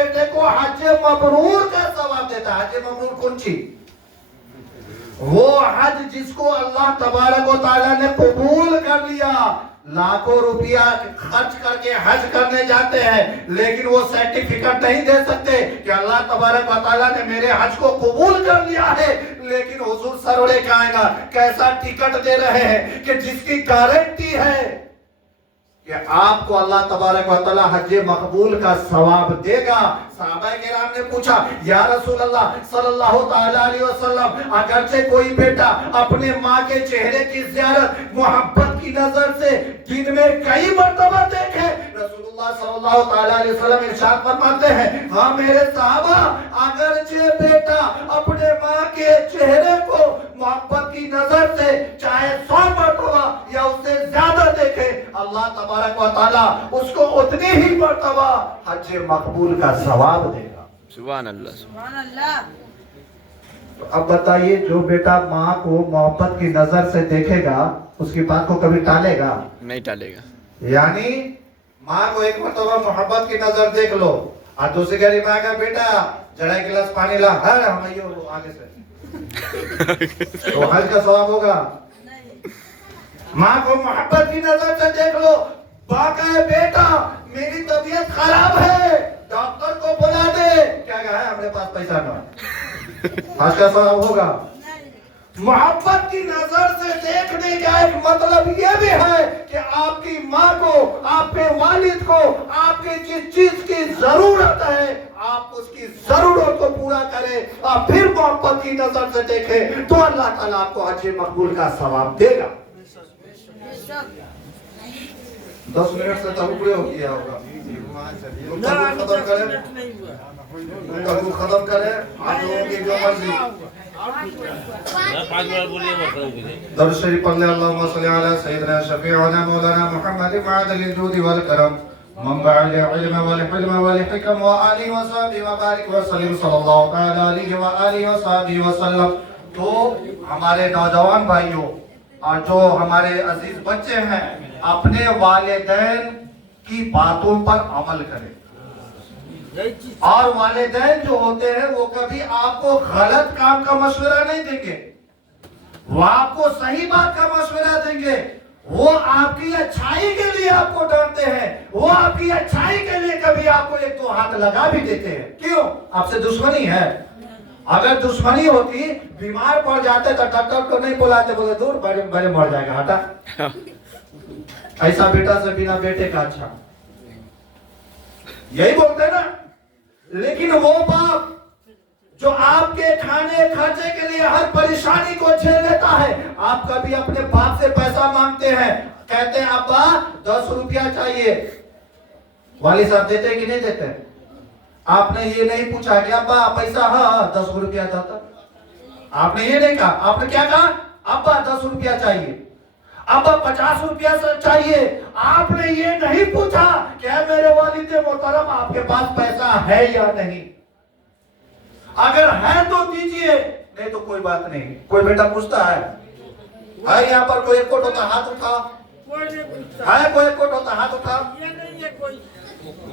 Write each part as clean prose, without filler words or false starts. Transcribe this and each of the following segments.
بیٹے کو حج مبرور کا ثواب دیتا ہے۔ حج مبرور کون سی؟ وہ حج جس کو اللہ تبارک و تعالیٰ نے قبول کر لیا۔ لاکھوں روپیہ خرچ کر کے حج کرنے جاتے ہیں لیکن وہ سرٹیفکیٹ نہیں دے سکتے کہ اللہ تبارک و تعالیٰ نے میرے حج کو قبول کر لیا ہے، لیکن حضور سرور کائنات کیسا ٹکٹ دے رہے ہیں کہ جس کی گارنٹی ہے کہ آپ کو اللہ تبارک و تعالیٰ حج مقبول کا ثواب دے گا۔ صحابہ کرام نے پوچھا یا رسول اللہ صلی اللہ تعالیٰ علیہ وسلم، اگرچہ کوئی بیٹا اپنے ماں کے چہرے کی زیارت محبت کی نظر سے دن میں کئی مرتبہ دیکھے، رسول اللہ صلی اللہ تعالیٰ علیہ وسلم ارشاد فرماتے ہیں ہاں میرے صحابہ، اگرچہ بیٹا اپنے ماں کے چہرے کو محبت کی نظر سے چاہے 100 مرتبہ یا اس سے زیادہ دیکھے، اللہ تبارک و تعالیٰ اس کو اتنی ہی مرتبہ حج مقبول کا ثواب دے گا۔ سبحان اللہ، سبحان اللہ۔ تو اب بتائیے جو بیٹا ماں کو محبت کی نظر سے دیکھے گا اس کی بات کو کبھی ٹالے گا؟ نہیں ٹالے گا۔ یعنی ماں کو ایک مرتبہ محبت کی نظر دیکھ لو اور دوسری گھری ماں کا بیٹا جڑا ایک گلاس پانی لا، ہر ہمیں آگے سے تو حج کا ثواب ہوگا؟ ماں کو محبت کی نظر سے دیکھ لو، باقی بیٹا میری طبیعت خراب ہے ڈاکٹر کو بلا دے، کیا کہا ہے ہمارے پاس پیسہ نہ، حج کا ثواب ہوگا؟ محبت کی نظر سے دیکھنے کا ایک مطلب یہ بھی ہے کہ آپ کی ماں کو، آپ کے والد کو، آپ کے جس چیز کی ضرورت ہے آپ اس کی ضرورت کو پورا کریں اور پھر محبت کی نظر سے دیکھیں تو اللہ تعالیٰ آپ کو حج مقبول کا ثواب دے گا۔ 10 منٹ سے تبکڑے ہو گیا ہوگا، ختم کریں، ختم کریں آپ لوگوں کی جو مرضی۔ درود شریف پڑھ لیں، اللہم صلی علی سیدنا شفیعنا مولانا محمد معدن الجود والکرم منبع العلم والحلم والحکم وآلہ وصحبہ وبارک وسلم صلی اللہ تعالی علیہ وآلہ وصحبہ وسلم۔ تو ہمارے نوجوان بھائیوں اور جو ہمارے عزیز بچے ہیں اپنے والدین کی باتوں پر عمل کریں، اور والدین جو ہوتے ہیں وہ کبھی آپ کو غلط کام کا مشورہ نہیں دیں گے، وہ آپ کو صحیح بات کا مشورہ دیں گے، وہ آپ کی اچھائی کے لیے آپ کو ڈانٹتے ہیں، وہ آپ کی اچھائی کے لیے کبھی آپ کو 1-2 ہاتھ لگا بھی دیتے ہیں۔ کیوں؟ آپ سے دشمنی ہے۔ اگر دشمنی ہوتی، بیمار پڑ جاتے تو ڈاکٹر کو نہیں بلاتے، بولے دور بڑے مر جائے گا، ہٹا، ایسا بیٹا سے بنا بیٹے کا اچھا، یہی بولتے ہیں نا۔ لیکن وہ باپ جو آپ کے کھانے خرچے کے لیے ہر پریشانی کو جھیل لیتا ہے، آپ کبھی اپنے باپ سے پیسہ مانگتے ہیں، کہتے ہیں ابا 10 روپیہ چاہیے، والد صاحب دیتے کہ نہیں دیتے؟ آپ نے یہ نہیں پوچھا کہ ابا پیسہ ہاں 10 روپیہ تھا، آپ نے یہ نہیں کہا، آپ نے کیا کہا؟ ابا 10 روپیہ چاہیے، ابا 50 روپیہ چاہیے۔ آپ نے یہ نہیں پوچھا کہ اے میرے والد محترم آپ کے پاس پیسہ ہے یا نہیں، اگر ہے تو دیجئے، نہیں تو کوئی بات نہیں۔ کوئی بیٹا پوچھتا ہے یہاں پر کوئی ایک کوٹ ہوتا ہاتھ اٹھا، ہے کوئی ایک کوٹ ہوتا ہاتھ اٹھا؟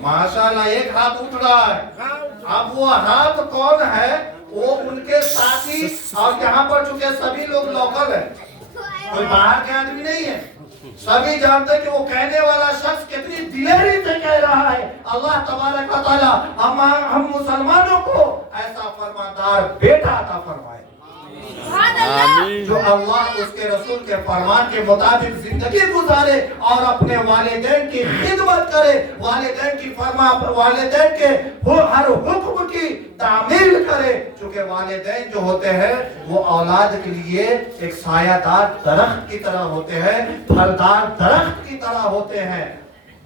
ماشاءاللہ ایک ہاتھ اٹھ رہا ہے۔ اب وہ ہاتھ کون ہے؟ وہ ان کے ساتھی، اور یہاں پر چونکہ سبھی لوگ لوکل ہیں، کوئی باہر کے آدمی نہیں ہے، سبھی جانتے ہیں کہ وہ کہنے والا شخص کتنی دلیری سے کہہ رہا ہے۔ اللہ تبارک و تعالی ہم مسلمانوں کو ایسا فرماندار بیٹا عطا فرمائے جو اللہ اس کے رسول کے فرمان کے مطابق زندگی گزارے اور اپنے والدین کی خدمت کرے، والدین کی والدین کے ہر حکم کی تعمیل کرے، چونکہ والدین جو ہوتے ہیں وہ اولاد کے لیے ایک سایہ دار درخت کی طرح ہوتے ہیں، پھلدار درخت کی طرح ہوتے ہیں،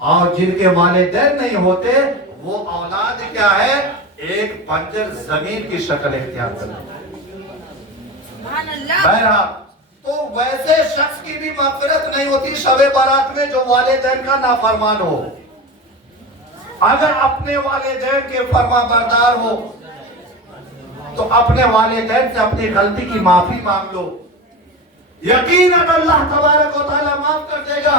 اور جن کے والدین نہیں ہوتے وہ اولاد کیا ہے؟ ایک بنجر زمین کی شکل اختیار کرتے ہیں۔ بہرحال تو ویسے شخص کی بھی مغفرت نہیں ہوتی شب بارات میں جو والدین کا نافرمان ہو۔ اگر اپنے والدین کے فرما بردار ہو تو اپنے والدین سے اپنی غلطی کی معافی مانگ لو، یقیناً اللہ تبارک و تعالی معاف کر دے گا۔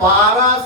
12